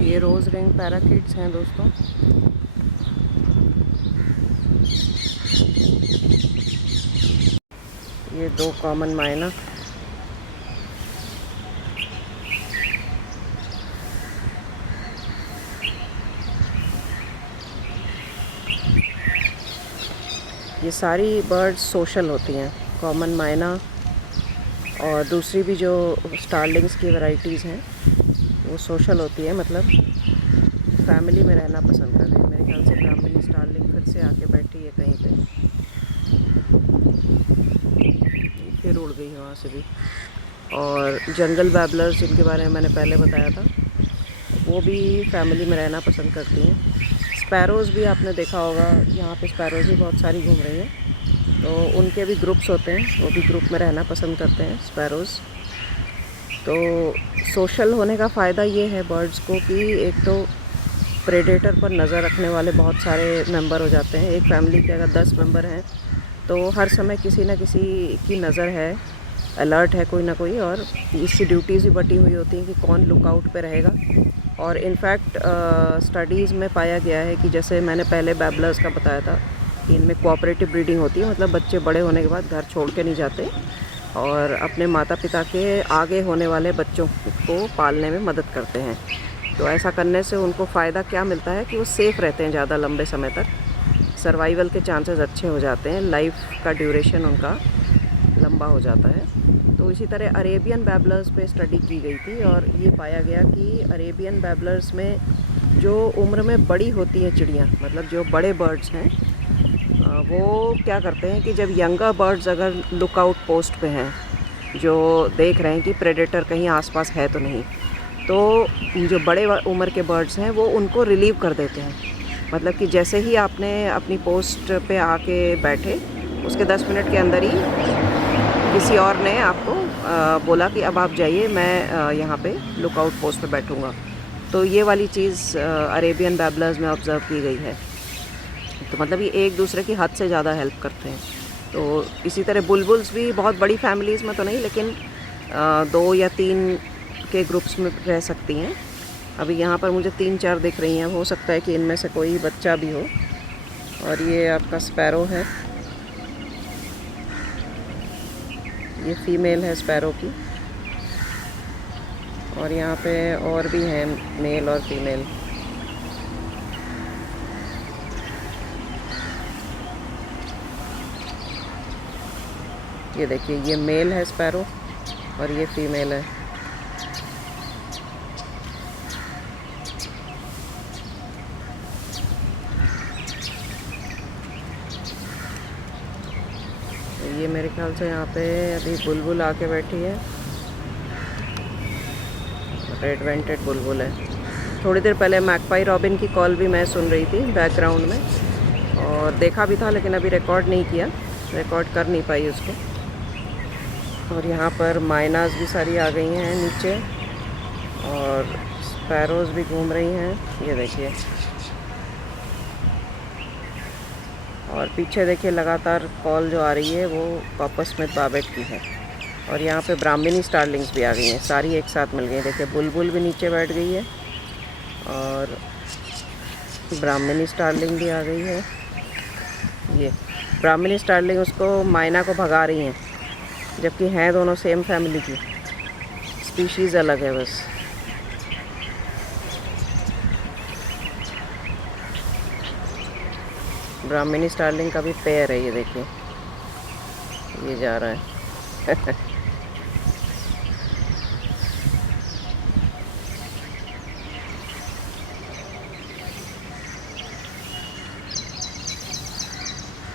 ये रोज़ ring parakeets हैं दोस्तों। ये 2 कॉमन मायना। ये सारी बर्ड्स सोशल होती हैं, कॉमन मायना और दूसरी भी जो स्टारलिंग्स की वैरायटीज़ हैं वो सोशल होती है, मतलब फैमिली में रहना पसंद करती है। मेरे ख्याल से ब्राह्मणी स्टारलिंग फिर से आके बैठी है कहीं पे, फिर उड़ गई है वहाँ से भी। और जंगल बैबलर्स जिनके बारे में मैंने पहले बताया था, वो भी फैमिली में रहना पसंद करती हैं। स्पैरोज़ भी आपने देखा होगा, यहाँ पे स्पैरोज़ भी बहुत सारी घूम रही हैं, तो उनके भी ग्रुप्स होते हैं, वो भी ग्रुप में रहना पसंद करते हैं स्पैरोज़। तो सोशल होने का फ़ायदा ये है बर्ड्स को कि एक तो प्रेडेटर पर नज़र रखने वाले बहुत सारे मेंबर हो जाते हैं। एक फैमिली के अगर 10 मेंबर हैं तो हर समय किसी न किसी की नज़र है, अलर्ट है कोई ना कोई, और इसकी ड्यूटीज़ भी बटी हुई होती हैं कि कौन लुकआउट पे रहेगा। और इनफैक्ट स्टडीज़ में पाया गया है कि जैसे मैंने पहले बैबलर्स का बताया था कि इनमें कोऑपरेटिव ब्रीडिंग होती है, मतलब बच्चे बड़े होने के बाद घर छोड़ के नहीं जाते और अपने माता पिता के आगे होने वाले बच्चों को पालने में मदद करते हैं। तो ऐसा करने से उनको फ़ायदा क्या मिलता है कि वो सेफ़ रहते हैं ज़्यादा लंबे समय तक, सर्वाइवल के चांसेस अच्छे हो जाते हैं, लाइफ का ड्यूरेशन उनका लंबा हो जाता है। तो इसी तरह अरेबियन बैबलर्स पे स्टडी की गई थी और ये पाया गया कि अरेबियन बैबलर्स में जो उम्र में बड़ी होती हैं चिड़ियाँ, मतलब जो बड़े बर्ड्स हैं, वो क्या करते हैं कि जब यंगर बर्ड्स अगर लुकआउट पोस्ट पे हैं, जो देख रहे हैं कि प्रेडेटर कहीं आसपास है तो नहीं, तो जो बड़े उम्र के बर्ड्स हैं वो उनको रिलीव कर देते हैं। मतलब कि जैसे ही आपने अपनी पोस्ट पे आके बैठे, उसके 10 मिनट के अंदर ही किसी और ने आपको बोला कि अब आप जाइए, मैं यहाँ पे लुकआउट पोस्ट पे बैठूँगा। तो ये वाली चीज़ अरेबियन बैबलर्स में ऑब्ज़र्व की गई है। तो मतलब ये एक दूसरे की हद से ज़्यादा हेल्प करते हैं। तो इसी तरह बुलबुल्स भी बहुत बड़ी फैमिलीज़ में तो नहीं, लेकिन 2 या 3 के ग्रुप्स में रह सकती हैं। अभी यहाँ पर मुझे 3-4 दिख रही हैं, हो सकता है कि इनमें से कोई बच्चा भी हो। और ये आपका स्पैरो है, ये फीमेल है स्पैरो की। और यहाँ पे और भी हैं मेल और फीमेल। ये देखिए, ये मेल है स्पैरो और ये फीमेल है। ये मेरे ख्याल से यहाँ पे अभी बुलबुल आके बैठी है, रेड वेंटेड बुलबुल है। थोड़ी देर पहले मैकपाई रॉबिन की कॉल भी मैं सुन रही थी बैकग्राउंड में, और देखा भी था, लेकिन अभी रिकॉर्ड नहीं किया, रिकॉर्ड कर नहीं पाई उसको। और यहाँ पर माइनास भी सारी आ गई हैं नीचे, और स्पैरोज़ भी घूम रही हैं, ये देखिए। और पीछे देखिए लगातार कॉल जो आ रही है वो कॉपर स्मिथ बाबेट की है। और यहाँ पे ब्राह्मणी स्टारलिंग्स भी आ गई हैं, सारी एक साथ मिल गई। देखिए बुलबुल भी नीचे बैठ गई है और ब्राह्मणी स्टारलिंग भी आ गई है। ये ब्राह्मणी स्टारलिंग उसको मायना को भगा रही हैं, जबकि हैं दोनों सेम फैमिली की, स्पीशीज़ अलग है बस। ब्राह्मणी स्टारलिंग का भी पेयर है, ये देखिए, ये जा रहा है।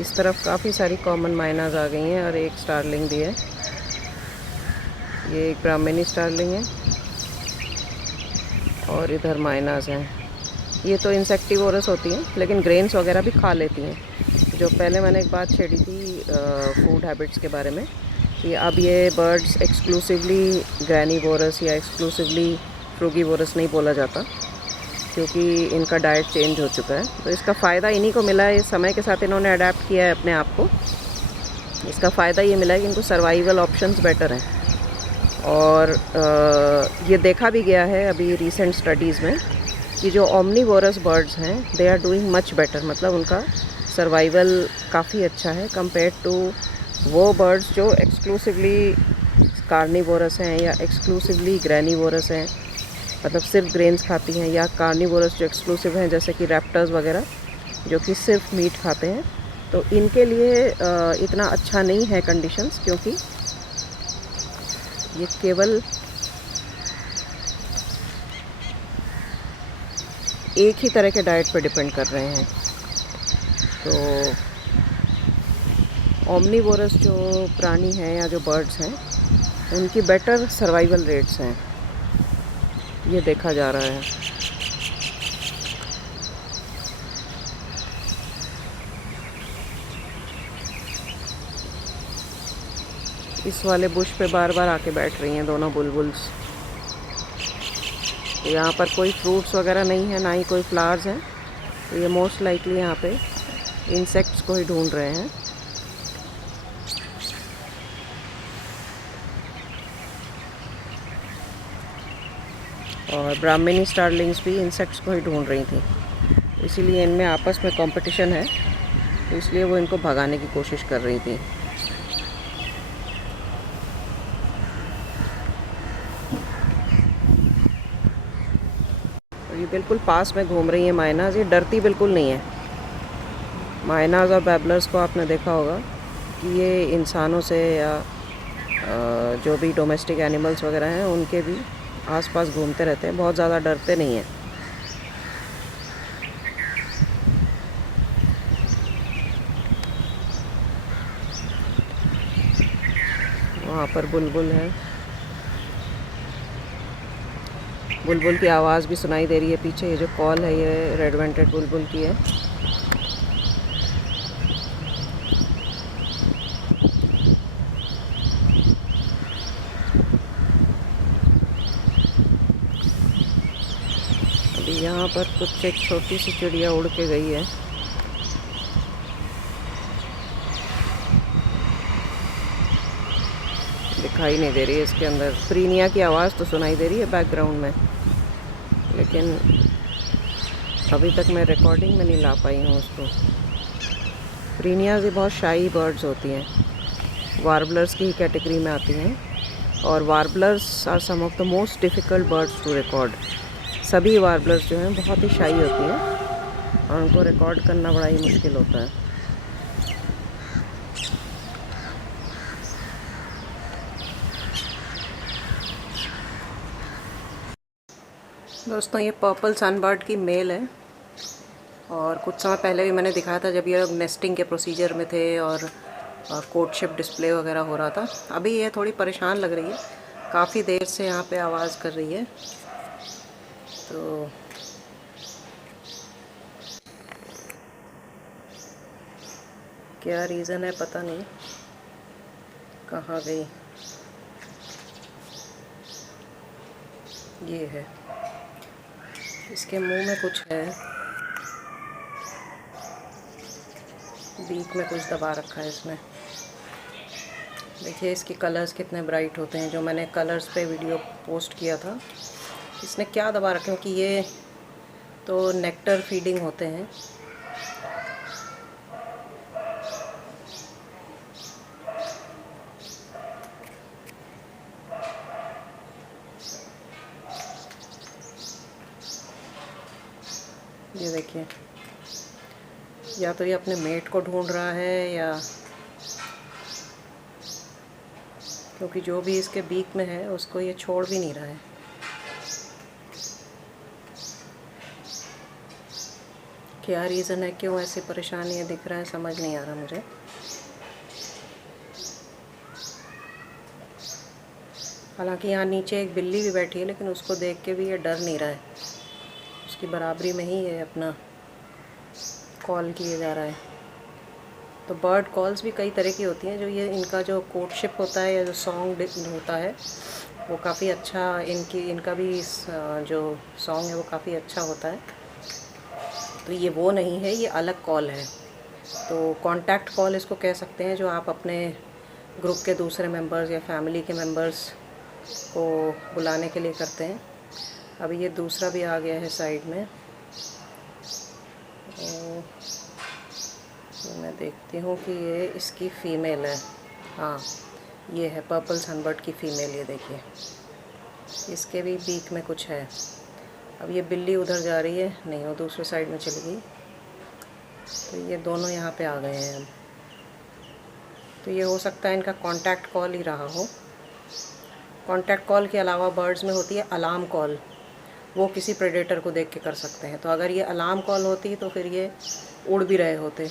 इस तरफ काफ़ी सारी कॉमन माइनाज आ गई हैं और एक स्टारलिंग भी है। ये एक ब्राह्मणी स्टारलिंग है और इधर माइनाज हैं। ये तो इंसेक्टिवोरस होती हैं, लेकिन ग्रेन्स वगैरह भी खा लेती हैं। जो पहले मैंने एक बात छेड़ी थी फूड हैबिट्स के बारे में, कि अब ये बर्ड्स एक्सक्लूसिवली ग्रैनीवोरस या एक्सक्लूसिवली फ्रूगीवोरस नहीं बोला जाता, क्योंकि इनका डाइट चेंज हो चुका है। तो इसका फ़ायदा इन्हीं को मिला है, इस समय के साथ इन्होंने अडेप्ट किया है अपने आप को। इसका फ़ायदा ये मिला है कि इनको सर्वाइवल ऑप्शंस बेटर हैं। और ये देखा भी गया है अभी रिसेंट स्टडीज़ में कि जो ओमनीवोरस बर्ड्स हैं they are doing much better, मतलब उनका सर्वाइवल काफ़ी अच्छा है कंपेयर टू वो बर्ड्स जो एक्सक्लूसिवली कार्निवोरस हैं या एक्सक्लूसिवली ग्रैनिवोरस हैं, मतलब सिर्फ ग्रेन्स खाती हैं, या कार्निवोरस जो एक्सक्लूसिव हैं जैसे कि रैप्टर्स वगैरह जो कि सिर्फ मीट खाते हैं। तो इनके लिए इतना अच्छा नहीं है कंडीशंस, क्योंकि ये केवल एक ही तरह के डाइट पर डिपेंड कर रहे हैं। तो ओमनीवोरस जो प्राणी हैं या जो बर्ड्स हैं उनकी बेटर सर्वाइवल रेट्स हैं, ये देखा जा रहा है। इस वाले बुश पे बार बार आके बैठ रही हैं दोनों बुलबुल्स। यहाँ पर कोई फ्रूट्स वगैरह नहीं है, ना ही कोई फ्लावर्स हैं, तो ये मोस्ट लाइकली यहाँ पे इंसेक्ट्स को ही ढूंढ रहे हैं। और ब्राह्मणी स्टारलिंग्स भी इंसेक्ट्स को ही ढूंढ रही थी, इसीलिए इनमें आपस में कंपटीशन है, तो इसलिए वो इनको भगाने की कोशिश कर रही थी। और ये बिल्कुल पास में घूम रही है मायनाज, ये डरती बिल्कुल नहीं है। मायनाज और बैबलर्स को आपने देखा होगा कि ये इंसानों से या जो भी डोमेस्टिक एनिमल्स वगैरह हैं उनके भी आसपास घूमते रहते हैं, बहुत ज़्यादा डरते नहीं हैं। वहाँ पर बुलबुल है, बुलबुल की आवाज़ भी सुनाई दे रही है पीछे। ये जो कॉल है ये रेड वेंटेड बुलबुल की है। अभी यहाँ पर कुछ एक छोटी सी चिड़िया उड़ के गई है। दिखाई नहीं दे रही है इसके अंदर। प्रीनिया की आवाज़ तो सुनाई दे रही है बैकग्राउंड में, लेकिन अभी तक मैं रिकॉर्डिंग में नहीं ला पाई हूँ उसको। प्रीनियाज भी बहुत शाई बर्ड्स होती हैं, वार्बलर्स की ही कैटेगरी में आती हैं, और warblers are some of the most difficult birds to record. सभी वार्बलर्स जो हैं बहुत ही शाई होती हैं और उनको रिकॉर्ड करना बड़ा ही मुश्किल होता है। दोस्तों ये पर्पल सनबर्ड की मेल है, और कुछ समय पहले भी मैंने दिखाया था जब ये लोग नेस्टिंग के प्रोसीजर में थे और कोर्टशिप डिस्प्ले वगैरह हो रहा था। अभी ये थोड़ी परेशान लग रही है, काफ़ी देर से यहाँ पे आवाज़ कर रही है, तो क्या रीज़न है पता नहीं। कहाँ गई? ये है, इसके मुंह में कुछ है, बीक में कुछ दबा रखा है इसने। देखिए इसके कलर्स कितने ब्राइट होते हैं, जो मैंने कलर्स पे वीडियो पोस्ट किया था। इसने क्या दबा रखे हैं कि ये तो नेक्टर फीडिंग होते हैं। ये देखिए, या तो ये अपने मेट को ढूंढ रहा है, या क्योंकि जो भी इसके बीक में है उसको ये छोड़ भी नहीं रहा है। क्या रीज़न है, क्यों ऐसी परेशानी है दिख रहा है, समझ नहीं आ रहा मुझे। हालांकि यहाँ नीचे एक बिल्ली भी बैठी है, लेकिन उसको देख के भी ये डर नहीं रहा है। उसकी बराबरी में ही ये अपना कॉल किया जा रहा है। तो बर्ड कॉल्स भी कई तरह की होती हैं। जो ये इनका जो कोर्टशिप होता है या जो सॉन्ग होता है वो काफ़ी अच्छा, इनका भी जो सॉन्ग है वो काफ़ी अच्छा होता है। तो ये वो नहीं है, ये अलग कॉल है। तो कॉन्टैक्ट कॉल इसको कह सकते हैं, जो आप अपने ग्रुप के दूसरे मेंबर्स या फैमिली के मेंबर्स को बुलाने के लिए करते हैं। अभी ये दूसरा भी आ गया है साइड में। तो मैं देखती हूँ कि ये इसकी फ़ीमेल है। हाँ, ये है पर्पल सनबर्ड की फ़ीमेल। ये देखिए, इसके भी बीक में कुछ है। अब ये बिल्ली उधर जा रही है, नहीं वो दूसरे साइड में चली गई। तो ये दोनों यहाँ पे आ गए हैं अब। तो ये हो सकता है इनका कांटेक्ट कॉल ही रहा हो। कांटेक्ट कॉल के अलावा बर्ड्स में होती है अलार्म कॉल, वो किसी प्रेडेटर को देख के कर सकते हैं। तो अगर ये अलार्म कॉल होती तो फिर ये उड़ भी रहे होते।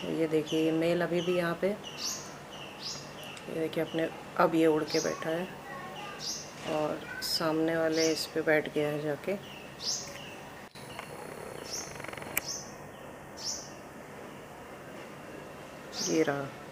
तो ये देखिए, ये मेल अभी भी यहाँ पे, ये देखिए अपने, अब ये उड़ के बैठा है और सामने वाले इस पे बैठ गया है जाके। ये रहा।